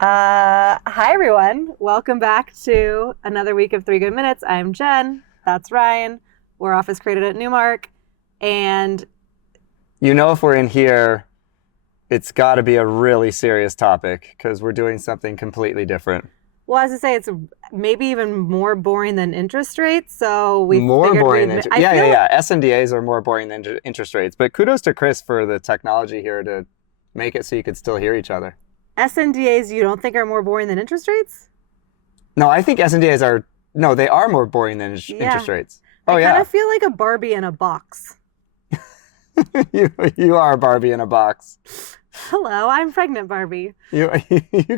Hi everyone. Welcome back to another week of 3 Good Minutes. I'm Jen. That's Ryan. We're office created at Newmark. And If we're in here, it's got to be a really serious topic because we're doing something completely different. well, as I say, it's maybe even more boring than interest rates. So we More figured boring we'd, than, I yeah, yeah, feel like yeah. SNDAs are more boring than interest rates. But kudos to Chris for the technology here to make it so you could still hear each other. SNDAs you don't think are more boring than interest rates? No, I think SNDAs are, no, they are more boring than Yeah. interest rates. I Oh, kind yeah. of feel like a Barbie in a box. You are a Barbie in a box. Hello, I'm pregnant Barbie. You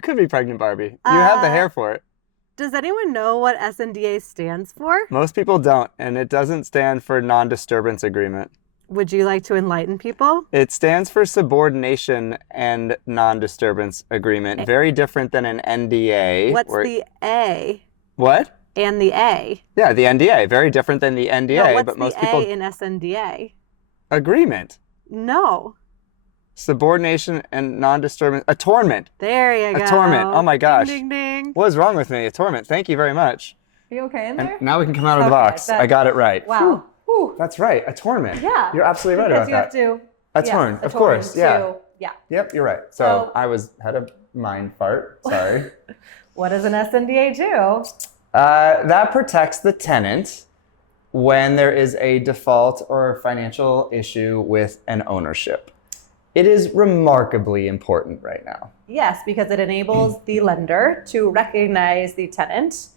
could be pregnant Barbie. You have the Uh, hair for it. does anyone know what SNDA stands for? Most people don't, and it doesn't stand for non-disturbance agreement. Would you like to enlighten people? It stands for subordination and non-disturbance agreement. Very different than an NDA. What's the A What? and the A? Yeah, the NDA. Very different than the No, NDA, what's but the most A people in SNDA? agreement. No. Subordination and non-disturbance. A torment. There you go. A torment. Oh my gosh. Ding, ding, ding. What is wrong with me? A torment. Thank you very much. Are you okay in And there? now we can come out of the Okay, box. I got it right. Wow. Whew. That's right. A torment. Yeah. You're absolutely right Because about you have that. to. A yeah, torn, a of torn course. Yeah. to- yeah. Yep, you're right. So- So I had a mind fart. Sorry. What does an SNDA do? That protects the tenant when there is a default or financial issue with an ownership. It is remarkably important right now. Yes, because it enables the lender to recognize the tenant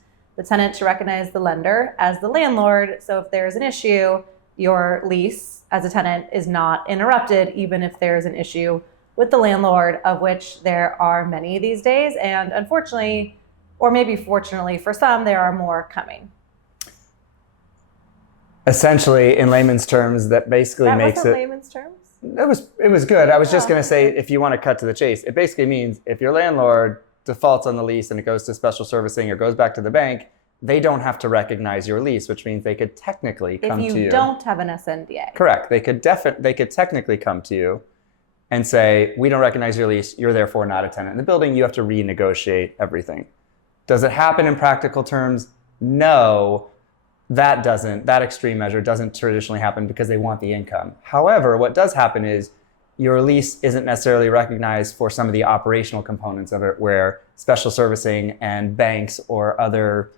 to recognize the lender as the landlord. So if there's an issue, your lease as a tenant is not interrupted, even if there's an issue with the landlord, of which there are many these days. And unfortunately, or maybe fortunately for some, there are more coming. Essentially, in layman's terms, that basically That makes wasn't it. layman's terms? It was good. I was just Oh, going to say, okay. if you want to cut to the chase, it basically means if your landlord defaults on the lease and it goes to special servicing or goes back to the bank, they don't have to recognize your lease, which means they could technically If come to you you. don't have an SNDA. Correct. They could technically come to you and say, we don't recognize your lease. You're therefore not a tenant in the building. You have to renegotiate everything. Does it happen in practical terms? No, that extreme measure doesn't traditionally happen because they want the income. However, what does happen is your lease isn't necessarily recognized for some of the operational components of it, where special servicing and banks or other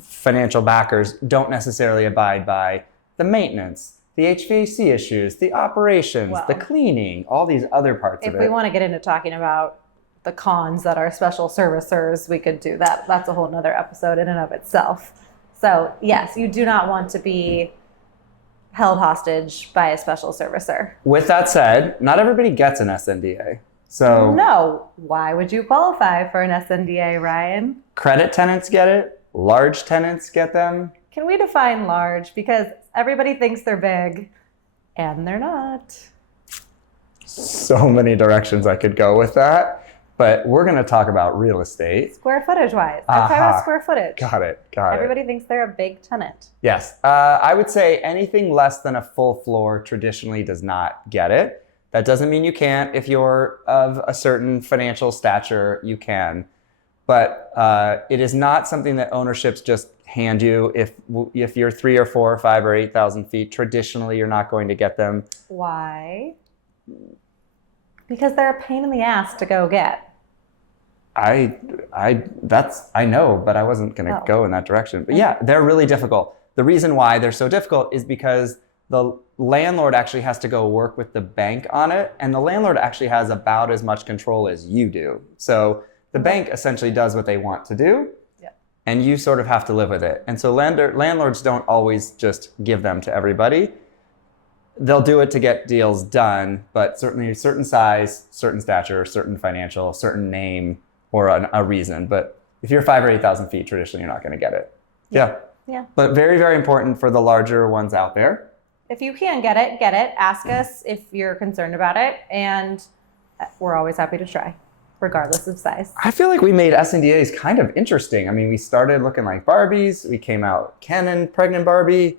financial backers don't necessarily abide by the maintenance, the HVAC issues, the operations, Well, the cleaning, all these other parts If of we it. want to get into talking about the cons that are special servicers, we could do that. That's a whole nother episode in and of itself. So yes, you do not want to be held hostage by a special servicer. With that said, not everybody gets an SNDA. So No, why would you qualify for an SNDA, Ryan? credit tenants get it, large tenants get them. Can we define large? Because everybody thinks they're big and they're not. So many directions I could go with that. But we're going to talk about real estate. Square footage wise. I'm talking Aha. about square footage. Got it. Everybody thinks they're a big tenant. Yes. I would say anything less than a full floor traditionally does not get it. That doesn't mean you can't. If you're of a certain financial stature, you can. But it is not something that ownerships just hand you. If you're 3 or 4 or 5 or 8,000 feet, traditionally you're not going to get them. Why? Because they're a pain in the ass to go get. I know, but I wasn't going to Oh. go in that direction. But yeah, they're really difficult. The reason why they're so difficult is because the landlord actually has to go work with the bank on it, and the landlord actually has about as much control as you do. So the bank essentially does what they want to do, Yeah. and you sort of have to live with it. And so landlords don't always just give them to everybody. They'll do it to get deals done, but certainly a certain size, certain stature, certain financial, certain name, or a reason. But if you're 5 or 8,000 feet, traditionally you're not going to get it. Yeah. Yeah. But very, very important for the larger ones out there. If you can get it, get it. Ask us if you're concerned about it. And we're always happy to try, regardless of size. I feel like we made SNDAs kind of interesting. I mean, we started looking like Barbies. We came out Canon, pregnant Barbie.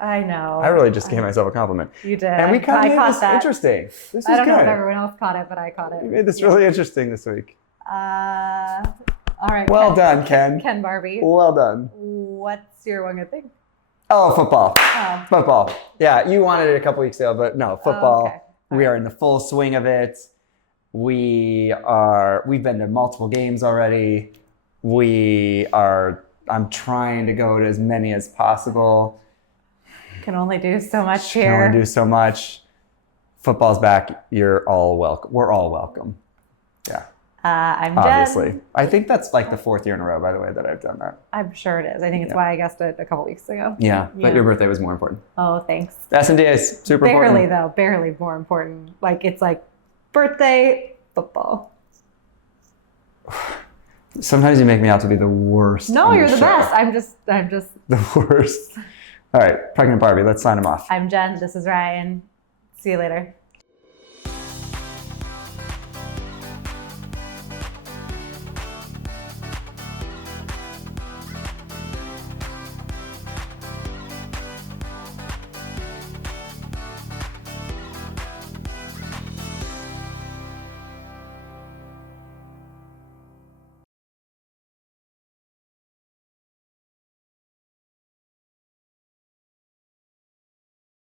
I know. I really just gave myself a compliment. You did. And we kind I of made caught this that. interesting. This was I don't know if good. everyone else caught it, but I caught it. We made this really interesting this week. All right. Well done, Ken. Ken Barbie. Well done. What's your one good thing? Oh, football. Oh. Football. Yeah, you wanted it a couple weeks ago, but no, football. Okay. We are in the full swing of it. We've been to multiple games already. I'm trying to go to as many as possible. Can only do so much Can here. only do so much. Football's back. You're all welcome. We're all welcome. Yeah. I'm Jen. Obviously. I think that's like the 4th year in a row, by the way, that I've done that. I'm sure it is. I think it's why I guessed it a couple weeks ago. Yeah, Yeah. but your birthday was more important. Oh, thanks. SNDA is super Barely important. though. Barely more important. Like it's like birthday, football. Sometimes you make me out to be the worst. No, on you're this the show. best. I'm just. The worst. All right, Pregnant Barbie, let's sign him off. I'm Jen. This is Ryan. See you later.